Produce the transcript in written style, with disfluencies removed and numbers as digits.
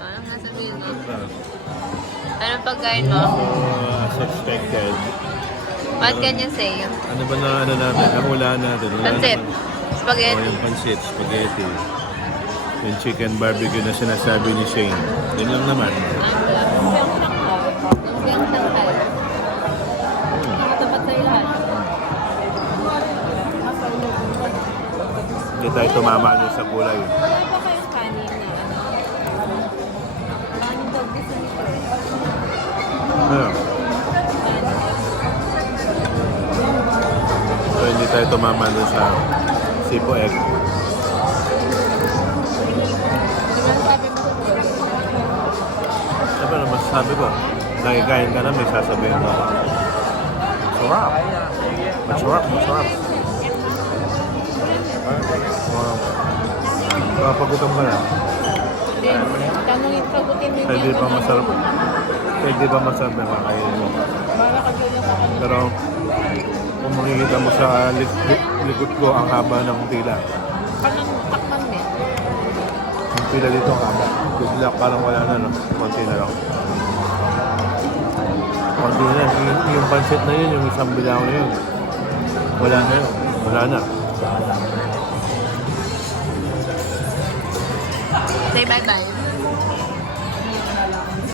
Anong sasabihin mo? Ganda. Anong pagkain mo? As expected. What can you say? Ano ba na ano natin? Nahulaan natin. Wala Pancit. naman. Spaghetti. Yung pancit, spaghetti. Yung chicken barbecue na sinasabi ni Shane. Yun lang naman. Lumpiang Shanghai. Matapat sa'yo lahat. Hindi tayo tumama doon sa kulay. Wala pa kayong kanin na ano? Kanin daw gusto nito eh. Ano? So, hindi tayo tumama doon sa sipo egg. Sabi na masasabi ko, nakikain ka na, may sasabihin mo. Masarap. Masarap, masarap. Wow. Papagutom ka na. Tanongin, sagutin mo Pwede pa masarap. Pwede pa masarap na kakainin mo. Para kagaya sa kanya. Pero kung makikita mo sa likod ko, ang haba ng pila. Parang takman din. Ang pila dito ang haba. Good luck, parang wala na, no? Konti na lang. Konti na. Yung pancit na yun, yung isang bilaw na yun. Wala na yun. Wala na. Say bye-bye.